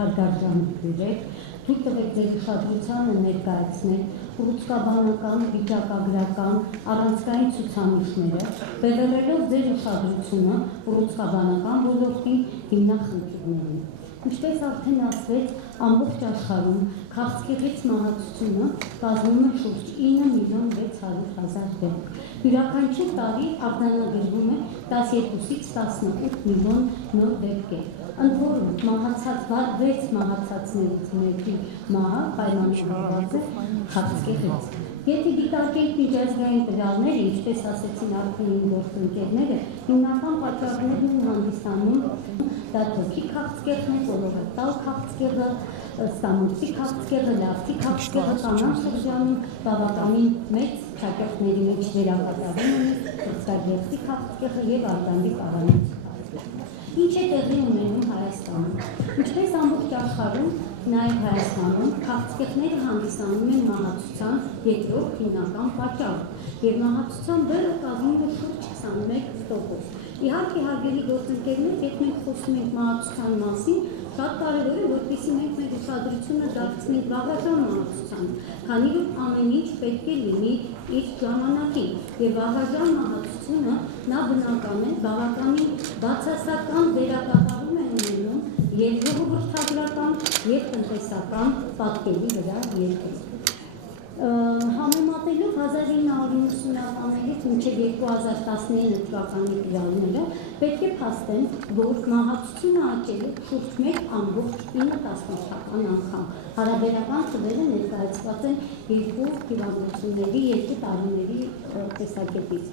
հարգարժան դիրեք, թույլ տվեք ձեր ուշադրությանը ներկայացնել ուռուցքաբանական, վիճակագրական, առանցքային ցուցանիշները, բևեռելով ձեր ուշադրությունը ուռուցքաբանական ոլորտի հիմնախնդիրներին։ Ինչպես արդեն ասվեց, ամբողջ աշխարհում քաղցկեղից մահացությունը կազմում է շուրջ 9.600.000 դեպք։ Յուրաքանչյուր տարի արձանագրվում է 12-ից 18 միլիոն նոր դեպքեր։ Ընդ որում, մահացած 6 մահացածներից մեկի մահը պայմանավորված է քաղցկեղից։ Եթե դիտարկենք միջազգային տվյալները, ինչպես ասեցին արդեն իմ գործընկերները, հիմնական պատճառներն են հանդիսանում դա թոքի քաղցկեղն է, կոլորեկտալ քաղցկեղը, ստամոքսի քաղցկեղը, լարդի քաղցկեղը, կանանց շրջանում բավականին մեծ շրջանակների մեջ վերակատարում ունի թրծքագեղձի քաղցկեղը եւ արտանքի պարանոցի քաղցկեղը։ Ինչ է տեղի ունենում Հայաստանում։ Ինչպես ամբողջ աշխարհում, նաև Հայաստանում քաղցկեղները հանդիսանում են մահացության երկրորդ հիմնական պատճառը եւ մահացության դերը կազմում է շուրջ 21%։ Իհարկե, հարգելի գործընկերներ, երբ մենք խոսում ենք մահացության մասին, շատ կարևոր է, որպեսզի մենք մեր ուշադրությունը դարձնենք վաղաժամ մահացությանը, քանի որ ամեն ինչ պետք է լինի իր ժամանակին, եւ վաղաժամ մահացությունը նա բնական է, բավականին բացասական դերակատարում է ունենում եւ ժողովրդագրական եւ տնտեսական պատկերի վրա երկրում։ Համեմատելով 1990-ից մինչև 2019 թվականի տվյալները, պետք է փաստեն, որ մահացությունը աճել է շուրջ 1.9 անգամ։ Հարաբերական թվերը ներկայացված են երկու հիվանդությունների, երկու տարիների տեսակետից։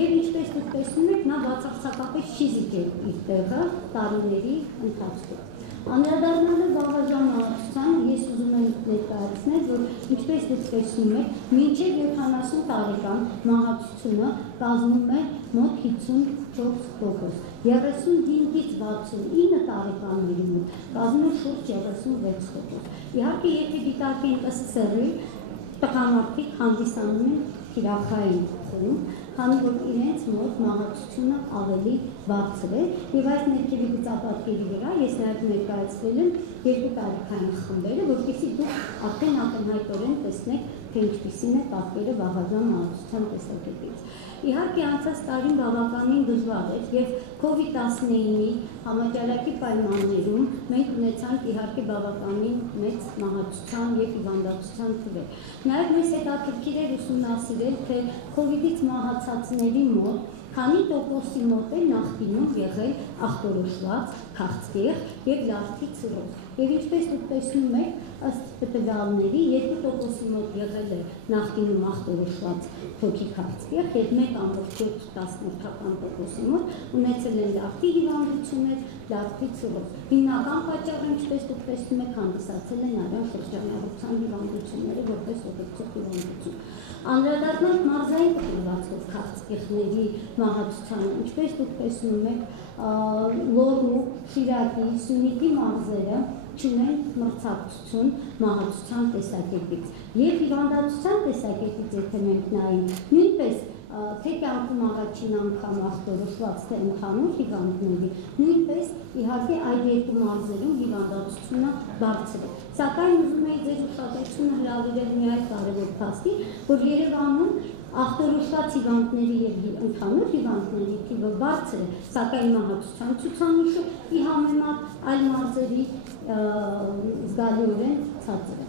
Եվ ինչպես դուք տեսնում եք, նա բացարձակապես չի զիջել իր տեղը տարիների ընթացքում։ Անդրադառնալով վաղաժամ մահացությանը, ես ուզում եմ ներկայացնել, որ ինչպես դուք տեսնում եք, մինչև 70 տարեկան մահացությունը կազմում է մոտ 54%, 35-ից 69 տարեկանների մոտ կազմում է շուրջ 36%։ Իհարկե, եթե դիտարկենք ըստ սեռի, տղամարդիկ հանդիսանում են թիրախային խորում, քանի որ իրենց մոտ մահացությունը ավելի բարձր է, եւ այս ներքևի գծապատկերի վրա ես նաև ներկայացրել եմ երկու տարիքային խմբերը, որպեսզի դուք արդեն ակնհայտորեն տեսնեք, թե ինչպիսին է պատկերը վաղաժամ մահացության տեսակետից։ Իհարկե, անցած տարին բավականին դժվար էր եւ COVID-19-ի համաճարակի պայմաններում մենք ունեցանք իհարկե բավականին մեծ մահացության եւ հիվանդացության թվեր։ Նաեւ մեզ հետաքրքիր էր ուսումնասիրել, թե COVID-ից մահացածների մոտ քանի տոկոսի մոտ է նախկինում եղել ախտորոշված քաղցկեղ եւ լարդի ցիրոզ։ Եվ ինչպես դուք տեսնում եք, ըստ տվյալների 2% մոտ եղել է նախկինում ախտորոշված թոքի քաղցկեղ եւ 1.7% մոտ ունեցել են լարդի հիվանդություններ, լարդի ցիրոզ։ Հիմնական պատճառը, ինչպես դուք տեսնում եք, հանդիսացել են արյան շրջանառության հիվանդությունները որպես օբյեկտիվ հիվանդություն։ Անդրադառնանք մարզային կտրվածքով քաղցկեղների մահացությանը, ինչպես դուք տեսնում եք, Լոռու, Շիրակի, Սյունիքի մարզերը չունեն մրցակցություն մահացության տեսակետից։ Եվ հիվանդացության տեսակետից, եթե մենք նայենք, նույնպես թե կյանքում առաջին անգամ ախտորոշված, թե ընդհանուր հիվանդների, նույնպես իհարկե այդ երկու մարզերում հիվանդացությունը բարձր է։ Սակայն ուզում եի ձեր ուշադրությունը հրավիրել մի այլ կարևոր փաստի, որ Երևանում ախտորոշված հիվանդների եւ ընդհանուր հիվանդների թիվը բարձր է, սակայն մահացության ցուցանիշը ի համեմատ այլ մարզերի զգալիորեն ցածր է։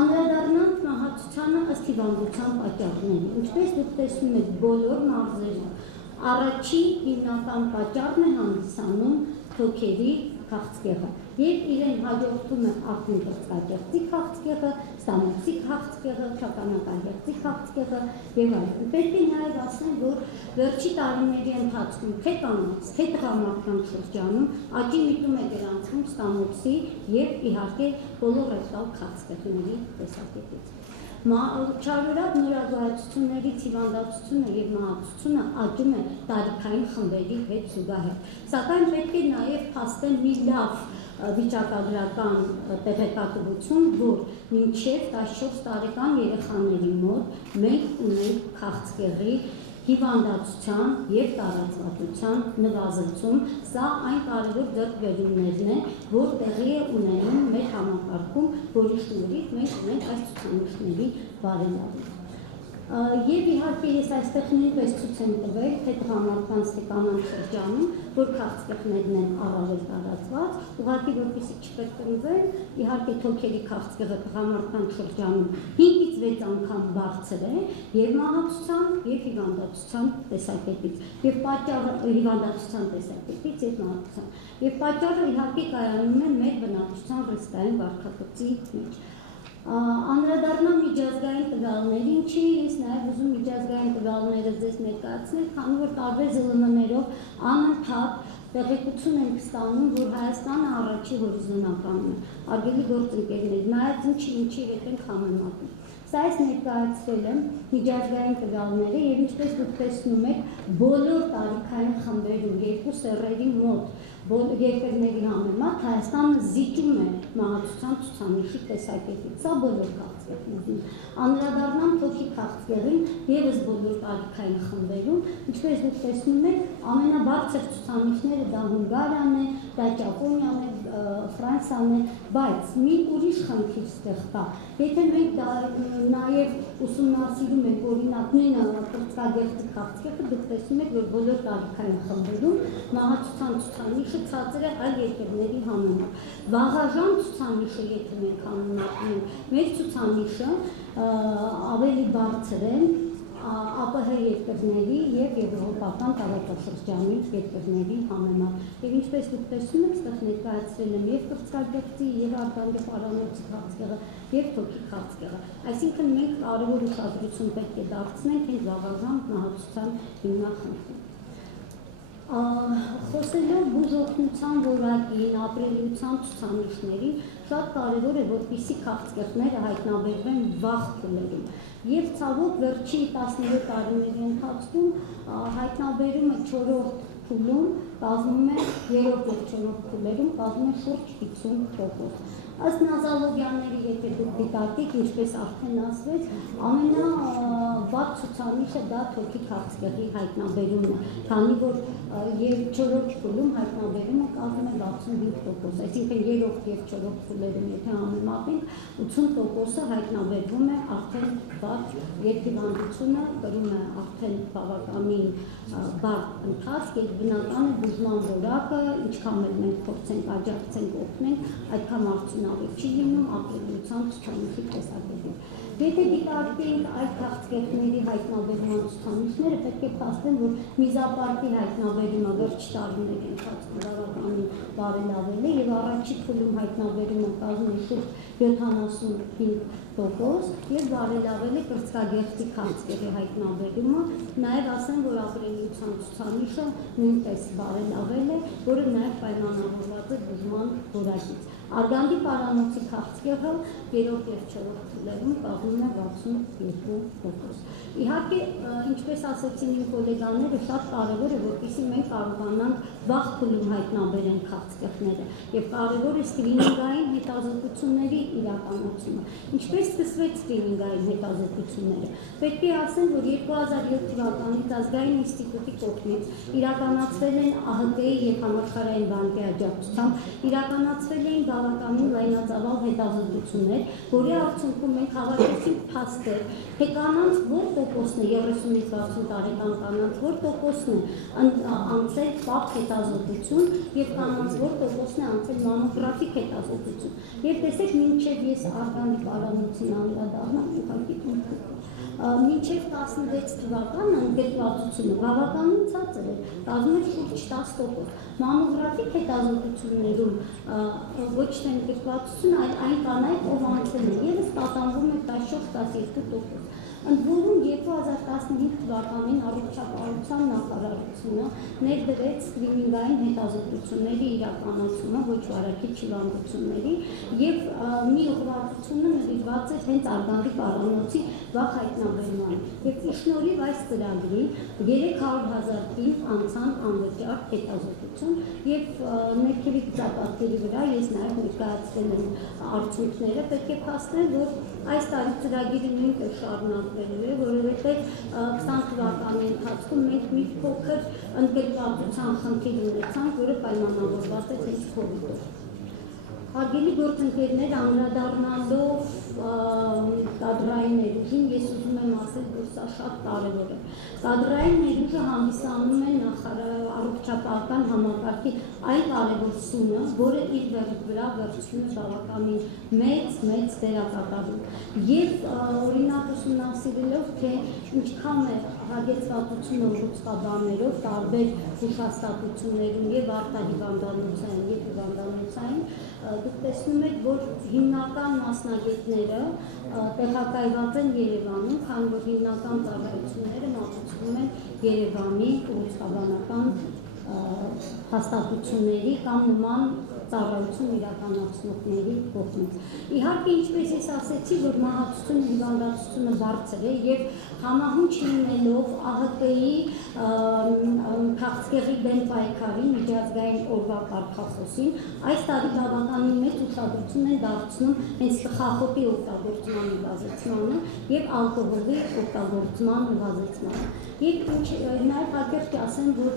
Անդրադառնանք մահացությանը ըստ հիվանդության պատճառների։ Ինչպես դուք տեսնում եք, բոլոր մարզերում առաջին հիմնական պատճառն է հանդիսանում թոքերի քաղցկեղը եւ իրեն հաջորդում է ակնթրծքագեղձի քաղցկեղը, ստամոքսի քաղցկեղը, չականակագեղձի քաղցկեղը եւ այլն։ Պետք է նաեւ ասեմ, որ վերջի տարիների ընթացքում թե կանանց, թե տղամարդկանց շրջանում աճի միտում է գրանցվում ստամոքսի եւ իհարկե կոլորեկտալ քաղցկեղների տեսակետից։ Չարորակ նորագույացություններից հիվանդացությունը եւ մահացությունը աճում է տարիքային խմբերի հետ զուգահեռ։ Սակայն պետք է նաեւ փաստել մի լավ վիճակագրական տեղեկատվություն, որ մինչև 14 տարեկան երեխաների մոտ մենք ունենք քաղցկեղի հիվանդացության և տարածվածության նվազեցում, սա այն կարևոր ձեռքբերումներն են, որ տեղի է ունենում մեր համակարգում, որի շնորհիվ մենք ունենք այս ցուցանիշների բարելավում։ Եվ իհարկե ես այստեղ նույնպես ցույց եմ տվել, թե տղամարդկանց թե կանանց շրջանում, որ քաղցկեղներն են առավել տարածված, ուղղակի որպեսզի չկրկնվեն, իհարկե թոքերի քաղցկեղը տղամարդկանց շրջանում 5-ից 6 անգամ բարձր է եւ մահացության եւ հիվանդացության տեսակետից, եւ պատճառը հիվանդացության տեսակետից եւ մահացության, եւ պատճառը իհարկե կայանում է մեր բնակչության ռիսկային վարքագծի մեջ։ Անդրադառնամ միջազգային տվյալներին, չի ես նաև ուզում միջազգային տվյալները ձեզ ներկայացնել, քանի որ տարբեր ԶԼՄ-ներով անընդհատ տեղեկություն ենք ստանում, որ Հայաստանը առաջի հորիզոնականում է, արգելի գործընկերներ, նայած ինչի հետ ենք համեմատում։ Սա ես ներկայացրել եմ միջազգային տվյալները եւ ինչպես դուք տեսնում եք, բոլոր տարիքային խմբերում երկու սեռերի մոտ երկրների համեմատ Հայաստանը զիջում է մահացության ցուցանիշի տեսակետից, սա բոլոր քաղցկեղներին։ Անդրադառնամ թոքի քաղցկեղին եւս բոլոր տարիքային խմբերում, ինչպես դուք տեսնում եք, ամենաբարձր ցուցանիշները դա Հունգարիան է, դա Ճապոնիան է, Ֆրանսիան է, բայց մի ուրիշ խնդիր ստեղ կա։ Եթե մենք նաև ուսումնասիրում ենք օրինակ նույն կրծքագեղձի քաղցկեղը, դուք տեսնում եք, որ բոլոր տարիքային խմբերում մահացության ցուցանիշը ցածր է այլ երկրների համեմատ։ Վաղաժամ ցուցանիշը, եթե մենք համեմատում, մեր ցուցանիշը ավելի բարձր է ԱՊՀ երկրների եւ եվրոպական տարածաշրջանի երկրների համեմատ։ Եվ ինչպես դուք տեսնում եք, ստեղ ներկայացրել եմ եւ կրծքագեղձի, եւ արգանդե պարանոցի քաղցկեղը, եւ թոքի քաղցկեղը։ Այսինքն մենք կարևոր ուշադրություն պետք է դարձնենք հենց վաղաժամ մահացության հիմնախնդրին։ Խոսելով բուժօգնության որակին, ապրելիության ցուցանիշներին, շատ կարևոր է, որպեսզի քաղցկեղները հայտնաբերվեն վաղ փուլերում։ Եվ ցավոք վերջի 17 տարիների ընթացքում հայտնաբերումը 4-րդ փուլում կազմում է 3-րդ եւ 4-րդ փուլերում կազմում է շուրջ 50%։ Ըստ նոզոլոգիաների, եթե դուք դիտարկեք, ինչպես արդեն ասվեց, ամենավատ ցուցանիշը դա թոքի քաղցկեղի հայտնաբերումն է, քանի որ եւ 4-րդ փուլում հայտնաբերումը կազմում է 65%, այսինքն 3-րդ եւ 4-րդ փուլերում եթե համեմատենք, 80%-ը հայտնաբերվում է արդեն վատ, երբ հիվանդությունը կրում է արդեն բավականին բարդ ընթացք, եւ բնական է բուժման որակը, ինչքան էլ մենք փորձենք աջակցենք, օգնենք, այդքան արդյունավետ չի լինում ապրելիության ցուցանիշի տեսակետից։ Եթե դիտարկենք այդ քաղցկեղների հայտնաբերման ցուցանիշները, պետք է փաստեն, որ միզապարտի հայտնաբերումը վերջ տարիների ընթացքում բավականին բարելավել է եւ առաջի փուլում հայտնաբերումը կազմում է շուրջ 75% եւ բարելավել է կրծքագեղձի քաղցկեղի հայտնաբերումը, նաեւ ասեմ, որ ապրելիության ցուցանիշը նույնպես բարելավել է, որը նաեւ պայմանավորված է բուժման որակից։ Արգանդի պարանոցի քաղցկեղը 3-րդ եւ 4-րդ փուլերում կազմում է 62%։ Իհարկե, ինչպես ասեցին իմ գոլեգաները, շատ կարևոր է, որպեսզի մենք կարողանանք վաղ փուլում հայտնաբերենք քաղցկեղները եւ կարևոր է սկրինինգային հետազոտությունների իրականացումը։ Ինչպես սկսվեց սկրինինգային հետազոտությունները։ Պետք է ասեմ, որ 2007 թվականից Ազգային ինստիտուտի կողմից իրականացվել են ԱՀՏ-ի եւ համաշխարհային բանկի աջակցությամբ իրականացվել են բավականին լայնածավալ հետազոտություններ, որի արդյունքում մենք հավաքեցինք փաստեր, թե կանանց որ տոկոսն է 30-ից 60 տարեկան կանանց որ տոկոսն է անցել պապ հետազոտություն եւ կանանց որ տոկոսն է անցել մամոգրաֆիկ հետազոտություն։ Եվ տեսեք, մինչեւ ես արգանդի պարանոցին անդրադառնամ, ուղղակի մինչև 16 թվականը ընդգրկվածությունը բավականին ցածր է, կազմում է շուրջ 10%։ Մամոգրաֆիկ հետազոտություններում ոչ թե ընդգրկվածություն, այլ այն կանայք, ով անցել են, եւս տատանվում է 14-12%։ Ընդ որում 2015 թվականին առողջապահության նախարարությունը ներդրեց սկրինինգային հետազոտությունների իրականացումը ոչ վարակիչ հիվանդությունների եւ մի ուղղվածությունը նվիրված էր հենց արգանդի պարանոցի վաղ հայտնաբերմանը։ Եվ շնորհիվ այս ծրագրի 300,000 կին անցան անվճար հետազոտություն եւ ներքևի գծապատկերի վրա ես նաեւ ներկայացրել եմ արդյունքները։ Պետք է փաստել, որ այս տարի ծրագիրը նույնպես շարունակ բերել է, որովհետև 20 թվականի ընթացքում մենք մի փոքր ընկերվածության խնդիր ունեցանք, որը պայմանավորված է հենց COVID-ով։ Հարգելի գործընկերներ, անդրադառնալով կադրային ներուժին, ես ուզում եմ ասել, որ սա շատ կարևոր է։ Կադրային ներուժը հանդիսանում է առողջապահական համակարգի այն կարևոր սյունը, որը իր վրա վերցնում է բավականին մեծ դերակատարում։ Եվ օրինակ ուսումնասիրելով, թե ինչքան է հագեցվածությունը ուռուցքաբաններով տարբեր հուշաստատություններում եւ արտահիվանդանոցային եւ հիվանդանոցային, դուք տեսնում եք, որ հիմնական մասնագետները տեղակայված են Երևանում, քանի որ հիմնական ծառայությունները մատուցվում են Երևանի ուռուցքաբանական հաստատությունների կամ նման ծառայություն իրականացնողների կողմից։ Իհարկե, ինչպես ես ասեցի, որ մահացությունը հիվանդացությունը բարձր է եւ համահունչ լինելով ԱՀԿ-ի քաղցկեղի դեմ պայքարի միջազգային օրվա կարգախոսին, այս տարի բավականին մեծ ուշադրություն են դարձնում հենց ծխախոտի օգտագործման նվազեցմանը եւ ալկոհոլի օգտագործման նվազեցմանը։ Եվ նաեւ հակերտ ասեմ, որ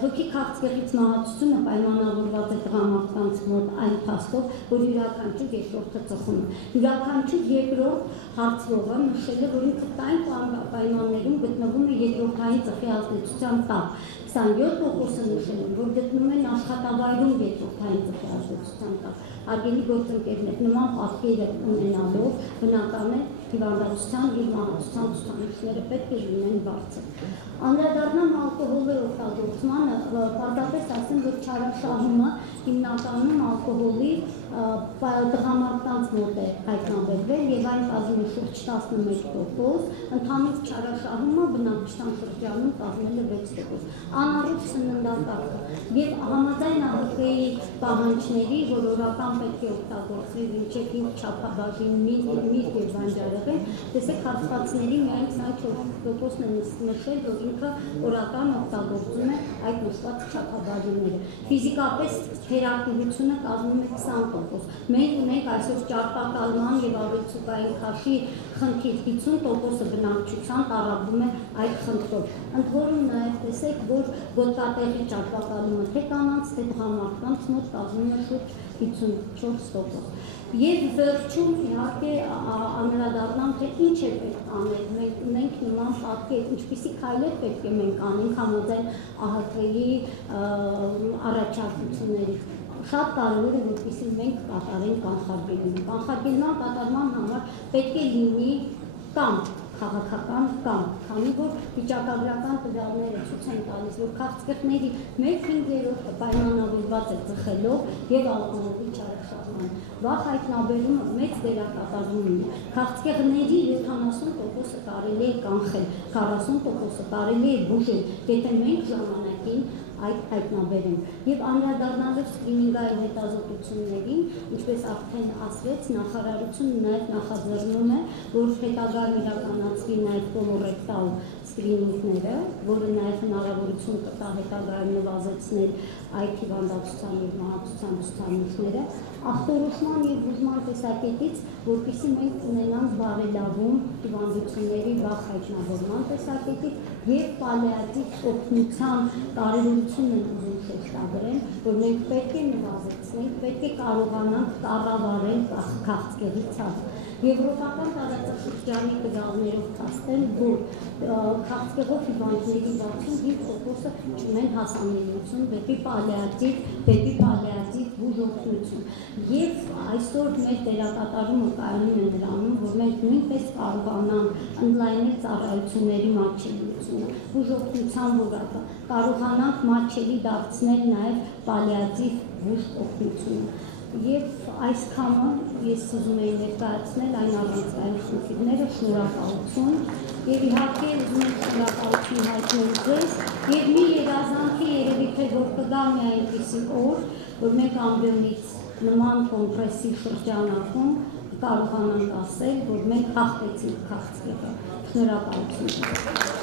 թոքի քաղցկեղից մահացությունը պայմանավորված է տղամարդկանց մոտ այն փաստով, որ յուրաքանչյուր երկրորդը ծխում է։ Յուրաքանչյուր երկրորդ հարցվողը նշել է, որ ինքը տային պայմաններում գտնվում է երկրորդային ծխի ազդեցության տակ։ 27%-ը նշել են, որ գտնում են աշխատավայրում երկրորդային ծխի ազդեցության տակ։ Հարգելի գործընկերներ, նման պատկերը ունենալով բնական է հիվանդացության եւ մահացության ցուցանիշները պետք է լինեն բարձր։ Անդրադառնամ ալկոհոլի օգտագործմանը, պարզապես ասեմ, որ չարաշահումը հիմնականում ալկոհոլի տղամարդկանց մոտ է հայտնաբերվել եւ այն կազմում է շուրջ 11%, ընդհանուր չարաշահումը բնակչության շրջանում կազմել է 6%։ Անառողջ սննդակարգը եւ համաձայն ԱՀԿ-ի պահանջների, որ օրական պետք է օգտագործվի մինչեւ 5 չափաբաժին միրգ եւ բանջարեղեն, տեսեք հատվածների միայն 24%-ն է նշել, որ ինքը օրական օգտագործում է այդ նշված չափաբաժինները։ Ֆիզիկապես թերակտիվությունը կազմում է 20%։ Մենք ունենք այսօր ճարպակալման եւ ավելցուկային քաշի խնդիր, 50%-ը բնակչության տարապում է այդ խնդրով։ Ընդ որում նաեւ տեսեք, որ գոտկատեղի ճարպակալումը թե կանանց, թե տղամարդկանց մոտ կազմում է շուրջ 54%։ Եվ վերջում իհարկե անդրադառնամ, թե ինչ է պետք անել։ Մենք ունենք նման պատկեր, ինչպիսի քայլեր պետք է մենք անենք համաձայն ԱՀԿ-ի առաջարկությունների։ Շատ կարևոր է, որպեսզի մենք կատարենք կանխարգելումը։ Կանխարգելման կատարման համար պետք է լինի կամ քաղաքական կամ, քանի որ վիճակագրական տվյալները ցույց են տալիս, որ քաղցկեղների 1/5-ը պայմանավորված է ծխելով եւ ալկոհոլի չարաշահման։ Վաղ հայտնաբերումը մեծ դերակատարում ունի։ Քաղցկեղների 70%-ը կարելի է կանխել, 40%-ը կարելի է բուժել, եթե մենք ժամանակին այդ հայտնաբերենք։ Եվ անդրադառնալով սկրինինգային հետազոտություններին, ինչպես արդեն ասվեց, նախարարությունը նաև նախաձեռնում է, որ հետագայում իրականացվի նաև կոլորեկտալ սկրինինգները, որը նաև հնարավորություն կտա հետագայում նվազեցնել այդ հիվանդացության եւ մահացության ցուցանիշները, ախտորոշման եւ բուժման տեսակետից, որպեսզի մենք ունենանք բարելավում հիվանդությունների վաղ հայտնաբերման տեսակետից եւ պալիատիվ օգնության կարևորությունն են ուզում շեշտադրել, որ մենք պետք է նվազեցնենք, պետք է կարողանանք կառավարել քաղցկեղի ցավը։ Եվրոպական տարածաշրջանի տվյալներով փաստել, որ քաղցկեղով հիվանդների 65%-ը ունեն հասանելիություն դեպի պալիատիվ բուժօգնություն։ Եվ այսօր մեր դերակատարումը կայանում է նրանում, որ մենք նույնպես կարողանանք ընդլայնել ծառայությունների մատչելիությունը, բուժօգնության որակը, կարողանանք մատչելի դարձնել նաև պալիատիվ բուժօգնությունը։ Եվ այսքանը ես ուզում եի ներկայացնել այն առանցքային խնդիրները, շնորհակալություն եւ իհարկե ուզում եմ շնորհակալություն հայտնել ձեզ եւ մի երազանքի երևի թե որ կգա մի այնպիսի օր, որ մենք ամբիոնից նման կոնգրեսի շրջանակում կարողանանք ասել, որ մենք հաղթեցինք քաղցկեղը։ Շնորհակալություն։